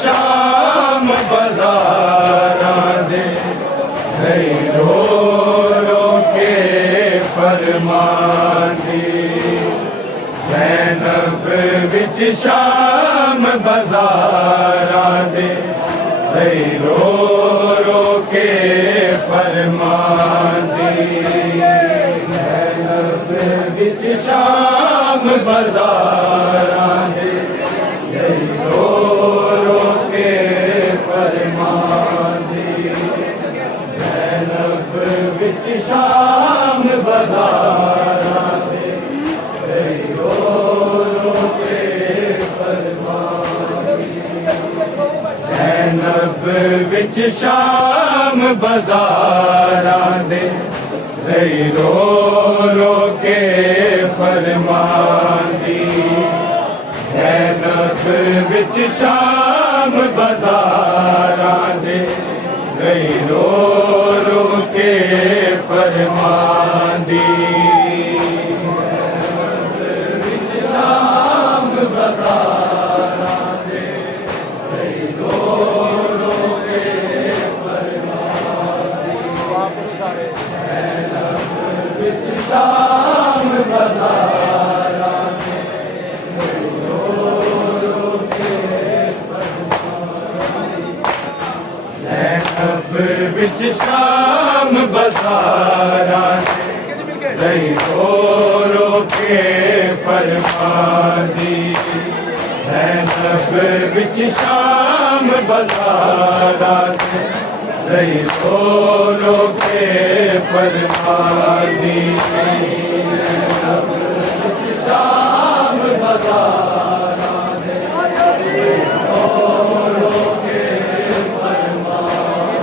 शाम बाज़ारां दे रो रो के फरमांदी ज़ैनब विच शाम बाज़ारां दे रो रो के फरमांदी ज़ैनब विच शाम बाज़ारां दे रो रो के फरमांदी ज़ैनब विच शाम बाज़ारां दे रो रो के फरमांदी ज़ैनब विच शाम बाज़ारां दे रो रो के फरमांदी ज़ैनब विच शाम बाज़ारां दे रो रो के फरमांदी ज़ैनब विच शाम बाज़ारां दे रो रो के फरमांदी ज़ैनब विच शाम बाज़ारां दे ज़ैनब विच शाम बाज़ारां दे रो रो के फरमांदी ज़ैनब विच शाम बाज़ारां दे रो रो के फरमांदी ज़ैनब विच शाम बाज़ारां दे रो रो के फरमांदी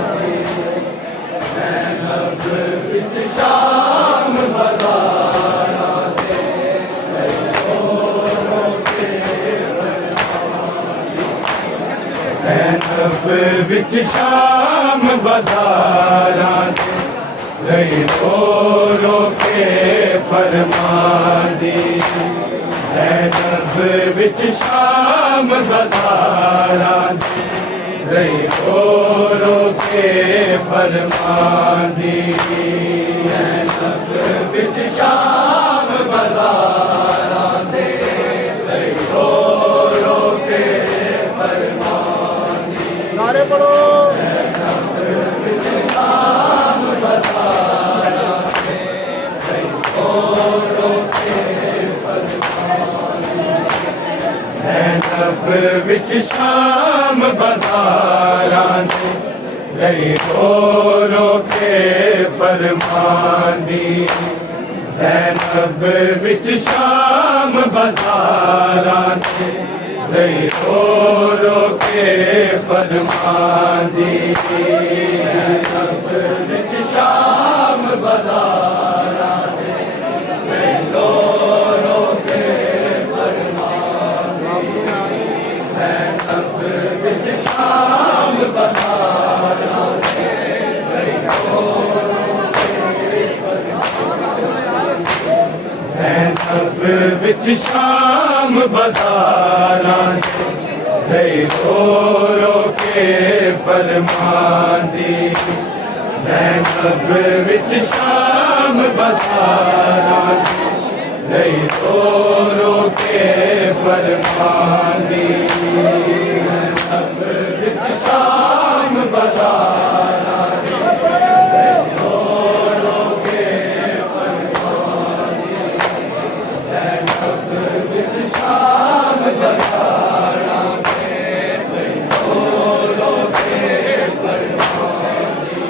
ज़ैनब विच शाम बाज़ारां दे रो रो के फरमांदी ज़ैनब विच शाम बाज़ारां दे रो रो के फरमांदी ज़ैनब विच शाम बाज़ारां दे रो रो के फरमांदी ज़ैनब विच शाम बाज़ारां दे रो रो के फरमांदी सारे पढ़ो ज़ैनब विच शाम बाज़ारां दे रो रो के फरमांदी ज़ैनब विच शाम बाज़ारां दे रो रो के फरमांदी ज़ैनब विच शाम बाज़ारां दे रो रो के फरमांदी ज़ैनब विच शाम बाज़ारां दे रो रो के फरमांदी ज़ैनब विच शाम बाज़ारां दे रो ज़ैनब विच शाम बाज़ारां दे रो रो के फरमांदी ज़ैनब विच शाम बाज़ारां दे रो रो के फरमांदी ज़ैनब विच शाम बाज़ारां दे रो रो के फरमांदी ज़ैनब विच शाम बाज़ारां दे रो रो के फरमांदी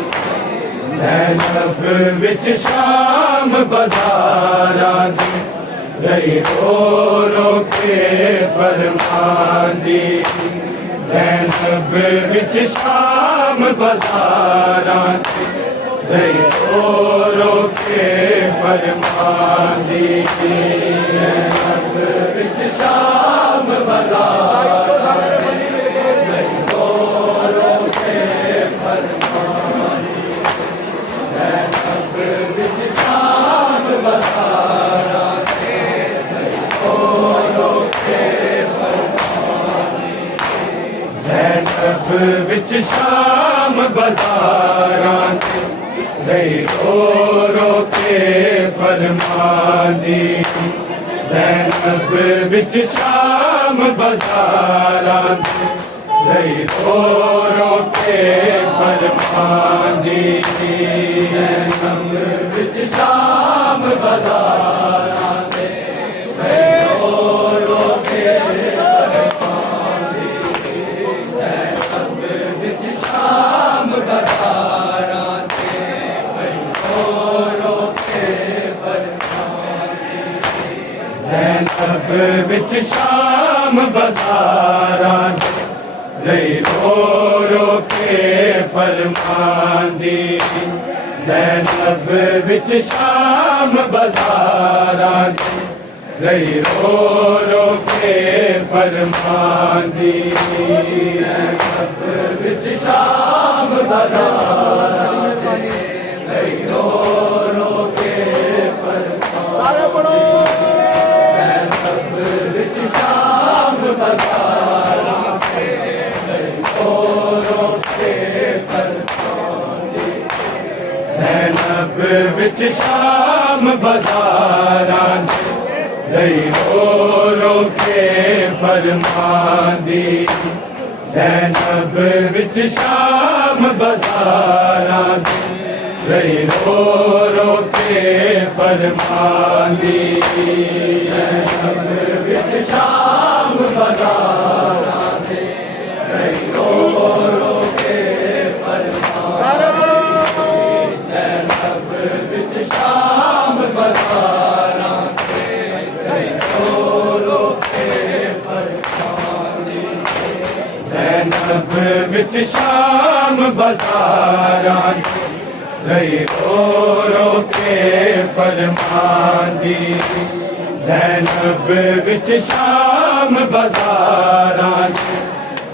ज़ैनब विच शाम बाज़ारां दे रो रो के फरमांदी ज़ैनब विच शाम बाज़ारां दे रो रो के फरमांदी ज़ैनब ज़ैनब विच शाम बाज़ारां गई रो रो के फरमांदी ज़ैनब विच शाम बाज़ारां गई रो रो के फरमांदी ज़ैनब विच शाम बाज़ारां गई रो रो के फरमांदी ज़ैनब विच शाम बाज़ारां गई रो रो के फरमांदी ज़ैनब विच शाम बाज़ारां गई रो रो के फरमांदी ज़ैनब विच शाम बाज़ारां गई रो रो के फरमांदी ज़ैनब विच शाम बाज़ारां गई रो रो के फरमांदी ज़ैनब विच शाम बाज़ारां ज़ैनब विच शाम बाज़ारां गई रो रो के फरमांदी ज़ैनब विच शाम बाज़ारां गई रो रो के फरमांदी ज़ैनब विच शाम बाज़ारां गई रो रो के फरमांदी ज़ैनब विच शाम बाज़ारां गई रो रो के फरमांदी ज़ैनब विच शाम बाज़ारां गई रो रो के फरमांदी ज़ैनब विच शाम बाज़ारां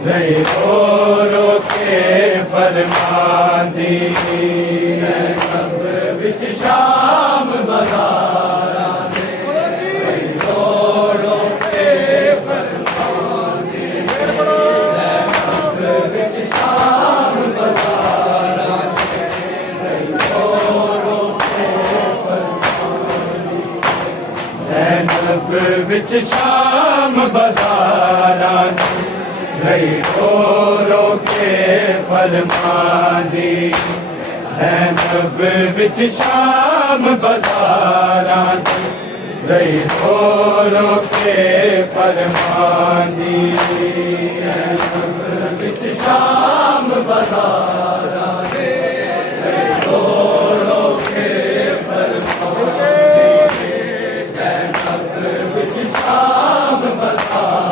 गई रो रो के फरमांदी ज़ैनब विच शाम बाज़ारां गई रो रो के फरमांदी ज़ैनब विच शाम बाज़ारां गई रो रो के फरमांदी ज़ैनब विच शाम बाज़ारां गई रो रो के फरमांदी ज़ैनब विच शाम बाज़ारां गई रो रो के फरमांदी ज़ैनब विच शाम बाज़ारां गई रो रो के फरमांदी ज़ैनब विच शाम बाज़ारां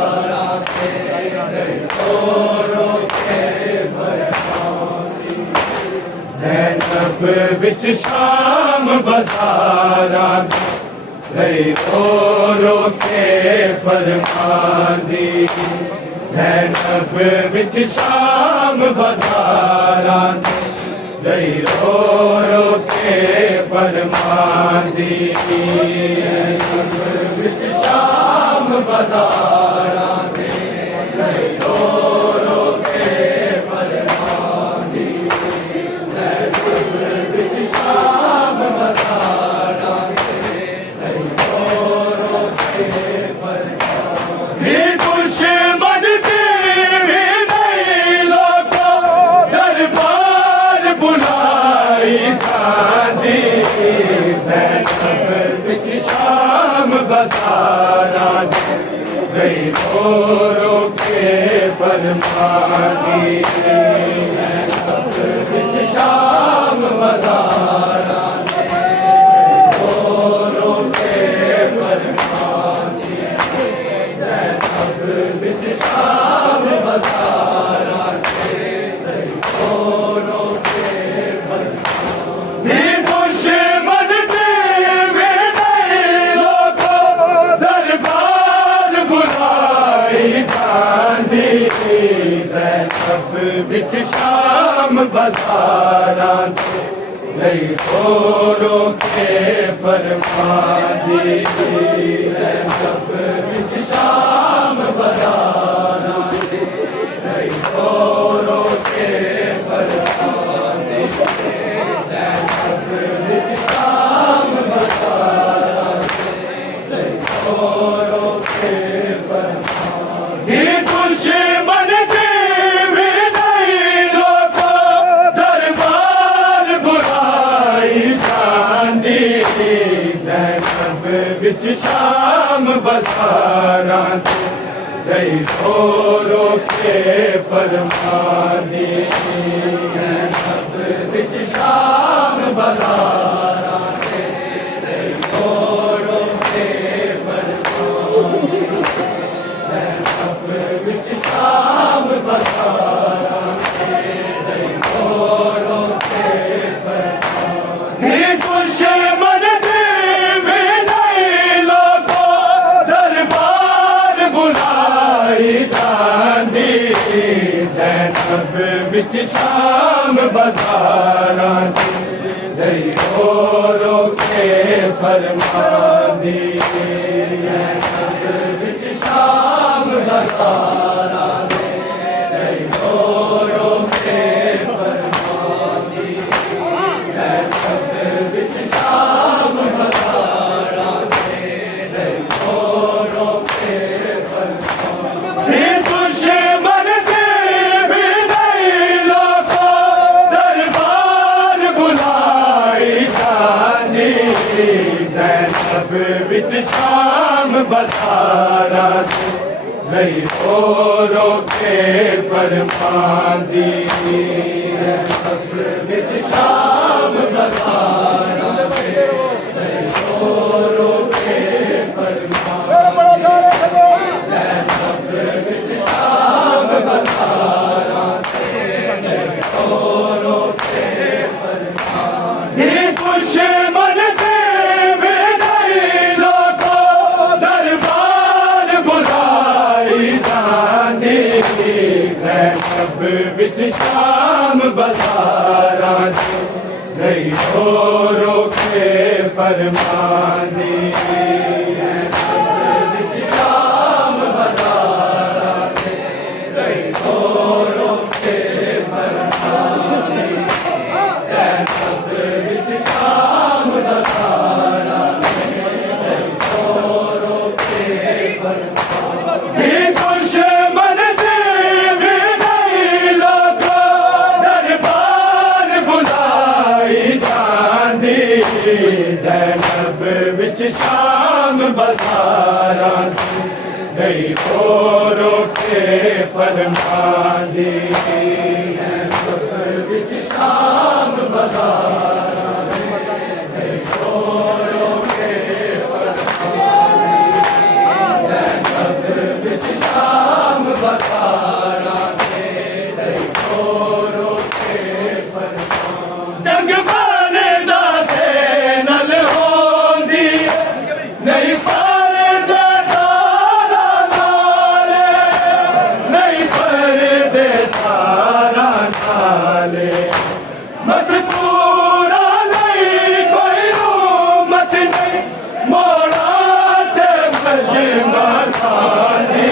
ज़ैनब विच शाम बाज़ारां गई रो रो के फरमांदी ज़ैनब विच शाम बाज़ारां गई रो रो के फरमांदी ज़ैनब विच शाम बाज़ारां गई रो रो के फरमांदी ज़ैनब विच शाम बाज़ारां गई रो रो के फरमांदी दुश्मन के भी नहीं लोगों दरबार बुलाई जाती ज़ैनब विच शाम बाज़ारां गई रो रो के फरमांदी ज़ैनब विच शाम बाज़ारां गई रो रो के फरमांदी ज़ैनब विच शाम बाज़ारां गई रो रो के फरमांदी दुश्मन के भी नहीं लोगों दरबार बुलाई जाती ज़ैनब विच शाम बाज़ारां गई रो रो के फरमांदी ज़ैनब विच शाम बाज़ारां गई रो रो शाम बसारा गई रो रो के फरमानी जैनब विच शाम बसारा गई रो रो के फरमानी जैनब विच शाम बसारा गई रो रो के फरमानी दुश्मन जैनब विच शाम बसारा गई रो रो के फरमानी जैनब विच शाम बसारा गई रो रो के फरमानी जैनब विच शाम बसारा गई रो रो के फरमानी दुश्मन जैनब विच शाम बसारा गई रो रो के फरमानी जैनब विच शाम बसारा गई रो रो के फरमानी जैनब विच शाम बसारा गई रो रो के फरमानी दुश्मन जैनब विच शाम बसारा गई रो रो के फरमानी जैनब विच शाम बसारा गई रो रो के फरमानी जैनब विच शाम बसारा गई रो रो के फरमानी दुश्मन जैनब विच शाम बसारा गई रो रो के फरमानी जैनब विच शाम बसारा गई रो रो के फरमानी जैनब विच शाम बसारा गई रो रो के फरमानी जग नहीं पर्दे तारा नाले नहीं पर्दे तारा नाले मजबूरा नहीं कोई रूमत नहीं मोड़ा ते मजमाने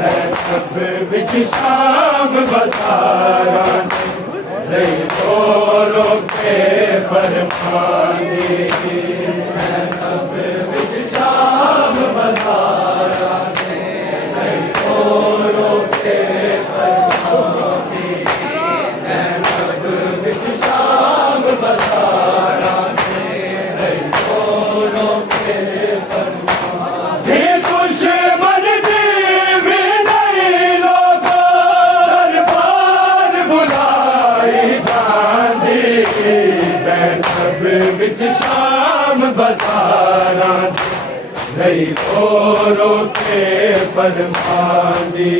जैनब विच शाम बसारा गई रो रो के फरमानी जैनब विच शाम बसारा गई रो रो के फरमानी जैनब विच शाम बसारा गई रो रो के फरमानी दुश्मन देवी नहीं लोगो दरबार बुलाई जाने जैनब विच शाम बसारा गई रो रो के फरमानी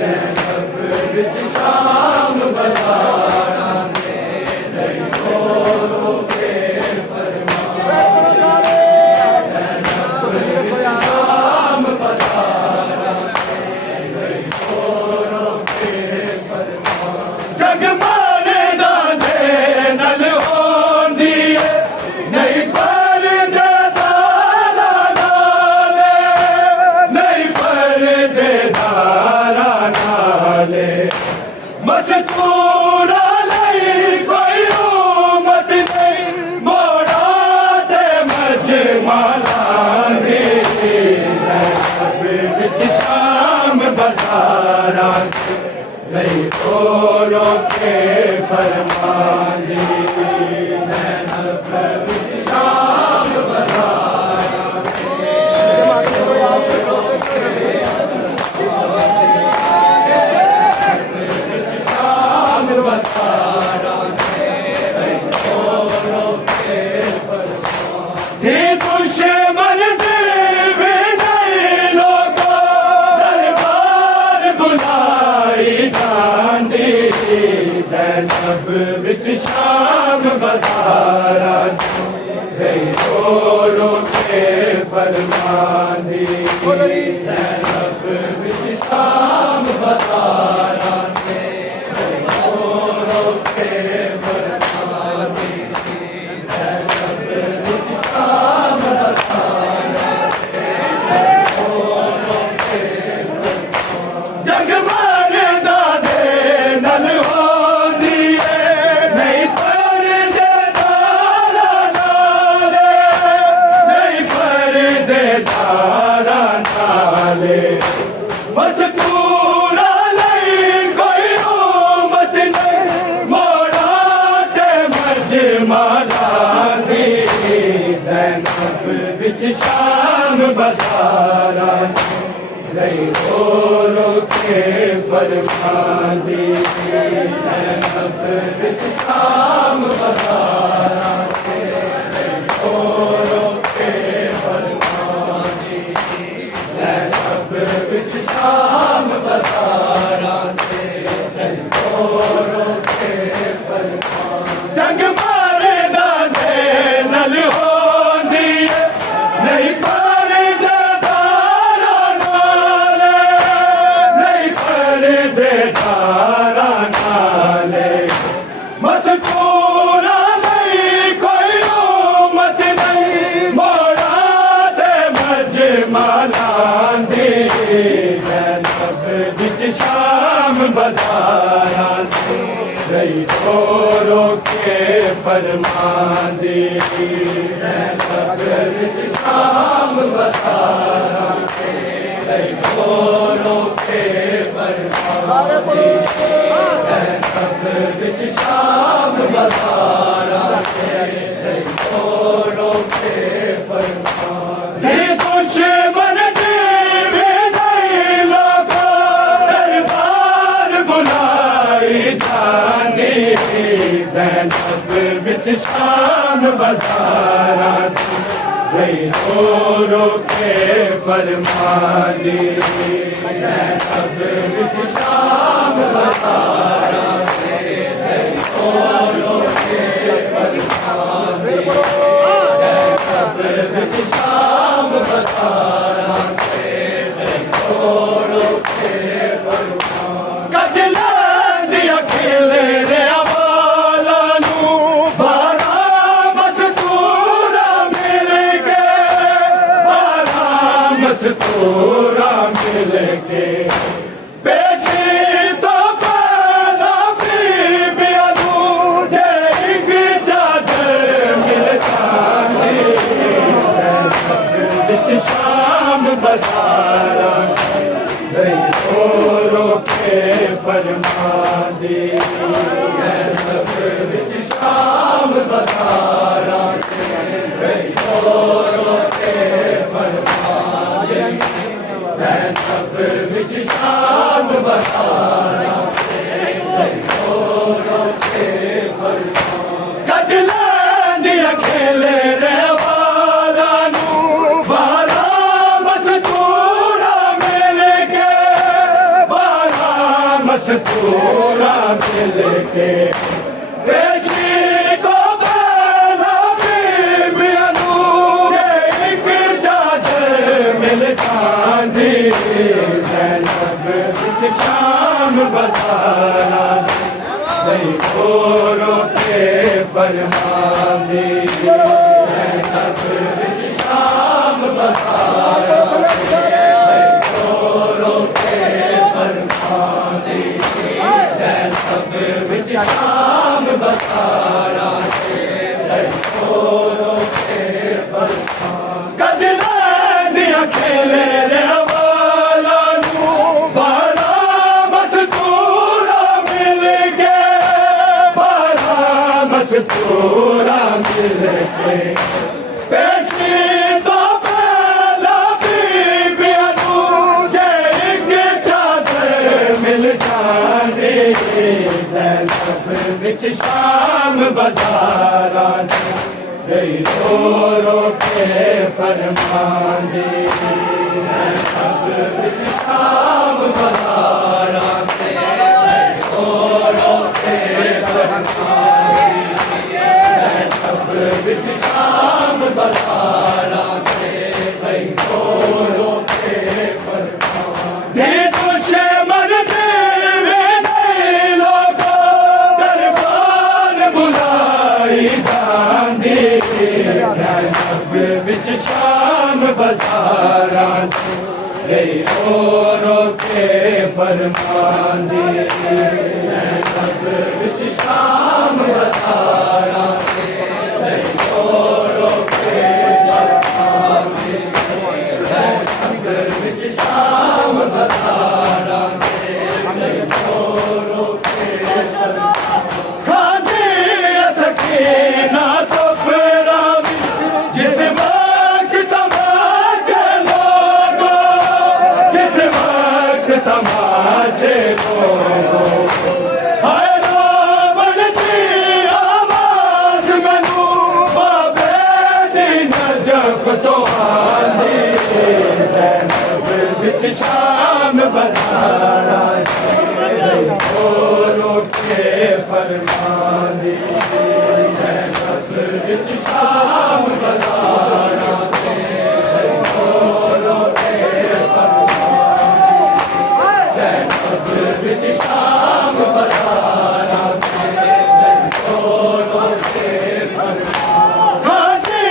जैनब विच शाम बसारा गई रो रो के फरमानी जैनब विच शाम बसारा गई रो रो के फरमानी जग मारे दादे नल होंदी नहीं पर्दे तारा नाले नहीं पर्दे तारा नाले मस्तूरा नहीं कोई रूमत नहीं मोड़ा ते मजमाने जैनब विच शाम बसारा गई रो रो के फरमानी जैनब विच शाम बसारा शाम बसारा गई रो के फरमानी ज़ैनब विच शाम बसारा गई रो के फरमानी ज़ैनब विच शाम बसारा रो के जग मारे दादे नल होंदी नहीं पर दे दारा नाले नहीं पर दे दारा नाले बस कूड़ा नहीं कोई उमत नहीं मोड़ा ते मजमाला दी ज़ैनब विच शाम बसारा गई रो के फरमानी ज़ैनब विच शाम बसारा रो के फरमानी ज़ैनब विच शाम बसारा रो के फरमानी जग मारे दादे नल होंदी नहीं पर दे दारा नाले नहीं पर दे दारा नाले मस्कूरा नहीं कोई उमत नहीं मोड़ा ते मजमाला दी ज़ैनब विच शाम बसारा गई रो के फरमानी ज़ैनब विच शाम बसारा गई रो के फरमानी ज़ैनब विच शाम बसारा गई रो के फरमानी दुश्मन देवे नहीं लोगो दरबार बुलाई जानी ज़ैनब विच शाम बसारा गई रो के फरमानी ज़ैनब विच शाम बसारा गई रो के फरमानी ज़ैनब विच शाम बसारा गई रो के फरमानी गजला दिया खिले रे अवाला नू बारा मस्तूरा मिल के बारा मस्तूरा मिल के पेशी तो पहला बीबिया नू जे एक चादर मिल जानी ज़ैनब विच शाम बसारा गई रो के फरमानी ज़ैनब विच शाम बसारा गई रो के फरमानी ज़ैनब विच शाम बसारा गई रो के फरमानी गजला दिया खेले रे वाला नू बारा मस्तूरा मिल के बारा मस्तूरा मिल के पेशी को पहला बीबिया नू एक चादर मिल जानी ज़ैनब विच शाम बसारा गई रो के फरमानी ज़ैनब विच शाम बसारा गई रो के फरमानी ज़ैनब विच शाम बसारा गई रो के फरमानी गजला दिया खेले रे वाला नू बारा मस्तूरा मिल के बारा मस्तूरा मिल के पेशी तो पहला बीबिया नू जे एक चादर मिल जानी ज़ैनब विच शाम बसारा गई रो के फरमानी ज़ैनब विच शाम बसारा गई रो के फरमानी दे रो के फरमान दे नब विच शाम बतारा दे रो के फरमान दे नब विच शाम बतारा दे रो के खादे सकीना सफरा विच जिस वक्त तमाचे लोगो जिस वक्त तमाचे लोगो हाय रावण दी आवाज मैनू बाबे दी नजफ तो आंदी ज़ैनब विच शाम बज़ारा रो के फरमान दे नब विच शाम बज़ारा रो के फरमान दे नब विच शाम बज़ारा रो के फरमान खादे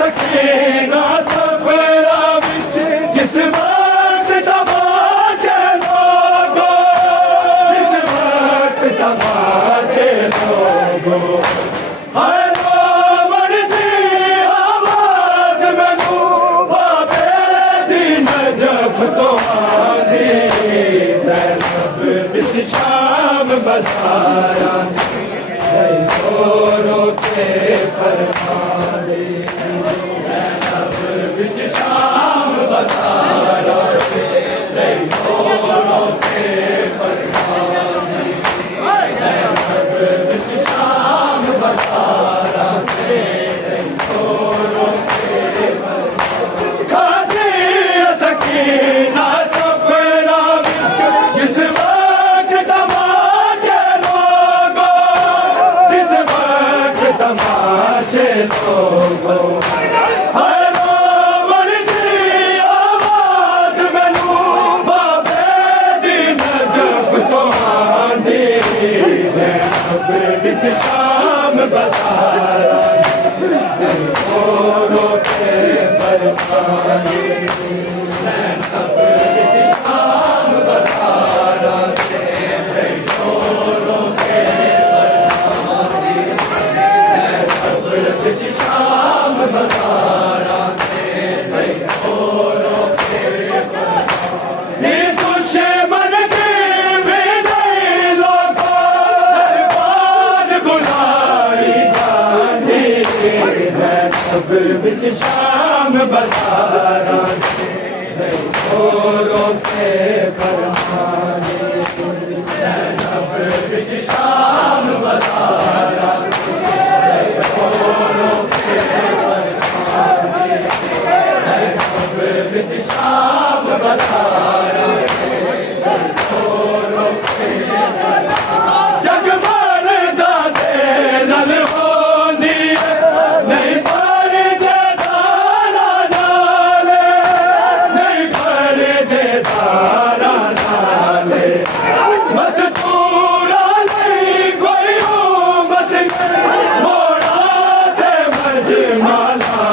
सकीना सफरा विच जिस वक्त तमाचे लोगो जिस वक्त तमाचे लोगो हाय रावण दी आवाज मैनू बाबे दी नजफ तो आंदी ज़ैनब विच शाम बज़ारा रो के फरमान दे नब विच शाम बज़ारा रो के फरमान दे नब विच शाम बज़ारा रो के खादे सकीना सफरा विच जिस वक्त तमाचे लोगो जिस वक्त तमाचे लोगो हाय रावण दी आवाज मैनू बाबे दी नजफ तो आंदी ज़ैनब विच शाम बज़ारा रो के फरमान दे नब विच शाम बज़ारा रो के फरमान दे नब विच शाम बज़ारा रो के फरमान दे दुश्मन के विदाई लोगो दरबार बुलाई जाने ज़ैनब विच शाम बज़ारा रो के फरमान दे नब विच शाम बज़ारा रो के फरमान दे नब विच शाम बज़ारा रो के जगमर दादे नल होंदी नहीं पर दे दारा नाले नहीं पर दे दारा नाले मस्तूरा नहीं कोई उम्मत मोड़ा ते मजमाला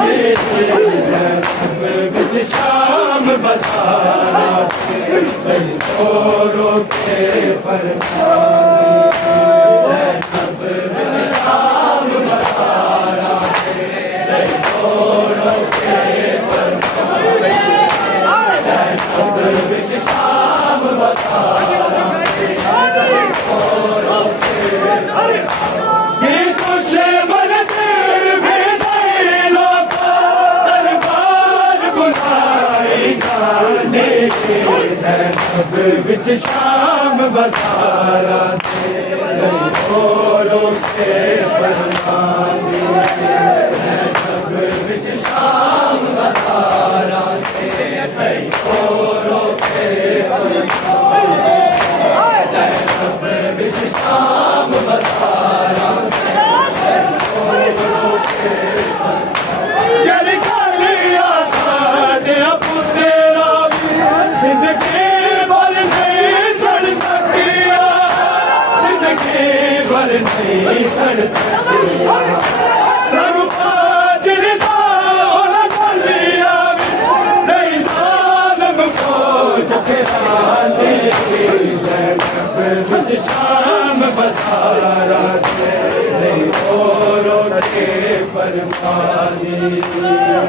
दे ज़ैनब विच शाम बज़ारा रो के फरमान दे नब विच शाम बज़ारा रो के फरमान दे नब विच शाम बज़ारा रो के ये दुश्मन के विदाई लोगो दरबार बुलाई जाने ज़ैनब विच शाम बज़ारा रो के फरमान दे नब विच शाम बज़ारा रो के फरमान दे नब विच शाम बज़ारा रो के जल गलिया साडे पुत्रा जिंदगी भर नहीं सड़ तकिया जिंदगी भर नहीं सड़ तकिया सानू पाजर दा ओला गलिया नहीं ज़ैनब विच शाम बसारा नहीं रो के फरमानी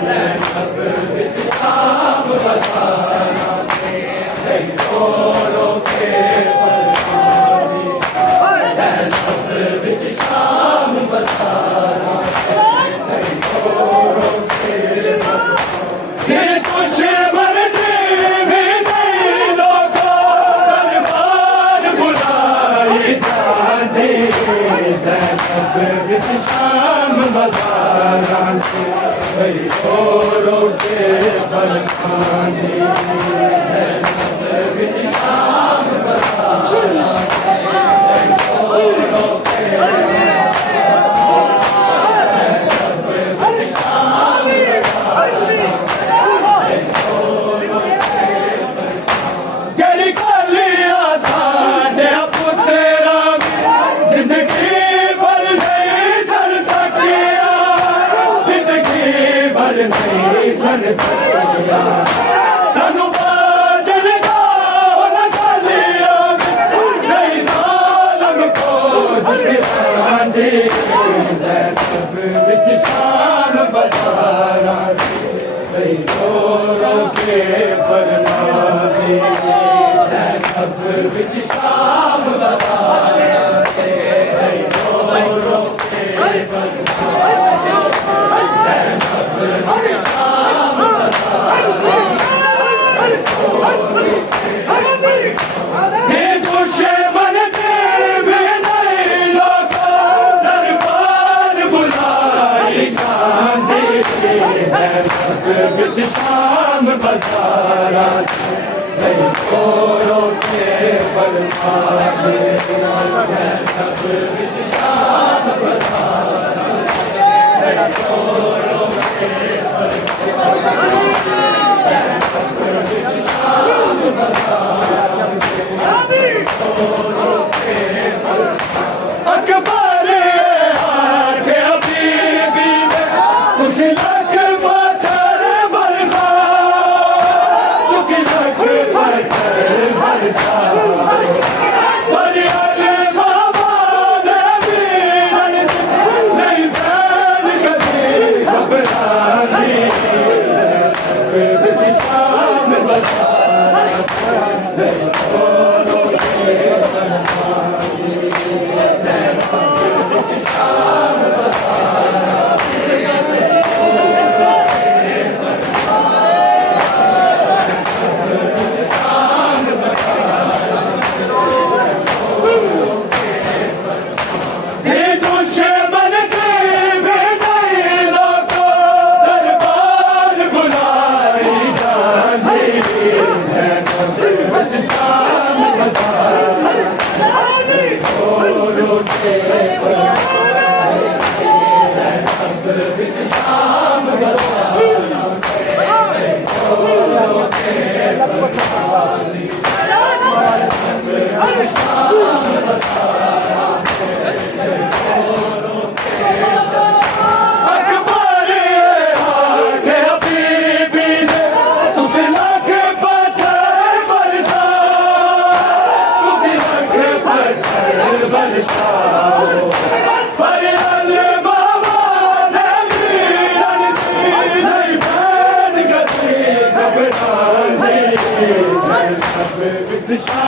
ज़ैनब विच शाम बसारा नहीं रो के फरमानी ज़ैनब विच शाम बसारा नहीं रो के ये कुछ मरने में नहीं लोगों दरबार बुलाई जाते ज़ैनब विच शाम बसारा नहीं रो के फरमानी ज़ैनब विच शाम बसारा नहीं रो के जड़ी कालिया साडे पुत्रा जिंदगी भर नहीं सन तकिया जिंदगी भर नहीं सन तकिया सानू बाजन दा कालिया नहीं सालम को दिखांदी ज़ैनब विच शाम बसारा नहीं रो के फरमानी ज़ैनब विच शाम बसारा नहीं रो के फरमानी ज़ैनब विच शाम बसारा ये दुश्मन में नहीं लोगों दरबार बुलाई जाते ज़ैनब विच शाम बसारा नहीं रो के फरमानी ज़ैनब विच शाम बसारा नहीं रो के फरमानी ज़ैनब विच शाम बसारा अकबर आके हबीबी ने तुझ लख पत्थर बरसा तुझ लख पत्थर बरसा पर अले बाबा ने वीरन नहीं बैन कभी घबरानी विच शाम बसारा नहीं रो के फरमानी ज़ैनब विच शाम बसारा ये दुश्मन के में नहीं लोगों दरबार बुलाई जाते ज़ैनब विच शाम बसारा रो के फरमानी ज़ैनब विच शाम बसारा रो के फरमानी ज़ैनब विच शाम बसारा अकबर आके हबीबी ने तुझ लख पत्थर बरसा तुझ लख पत्थर बरसा पर अले बाबा ने वीरन नहीं बैन कभी घबरानी ज़ैनब विच शाम